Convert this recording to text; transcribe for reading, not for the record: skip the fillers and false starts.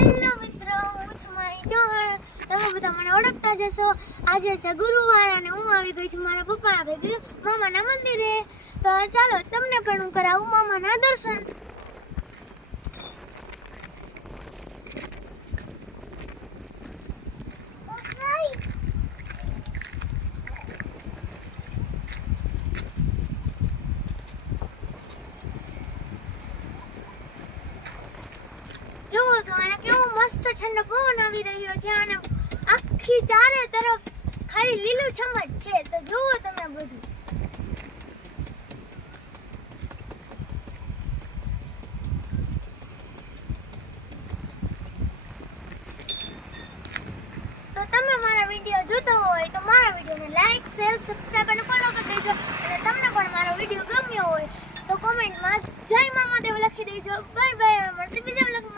Hello મિત્રો, હું છું માહી ચૌહાણ. તમે બધા મને ઓળખતા જ હશો. આજે છે ગુરુવાર અને હું આવી ગઈ છું મારા પપ્પા ભેગી મામાના મંદિરે. તો ચાલો તમને પણ હું કરાવું મામાના દર્શન. જુઓ તો અહીંયા કેવો મસ્ત ઠંડો પવન આવી રહ્યો છે અને આખી ચારે તરફ ખાલી લીલુંછમ જ છે. તો જુઓ તમે બધું. તો તમે મારા વિડીયો જોતા હોય તો મારા વિડીયોને લાઈક, શેર, સબસ્ક્રાઇબ અને ફોલો કરી દેજો. અને તમને પણ મારો વિડીયો ગમ્યો હોય તો કોમેન્ટમાં જય મામાદેવ લખી દેજો. Bye bye. મળશે બીજા વ્લોગમાં.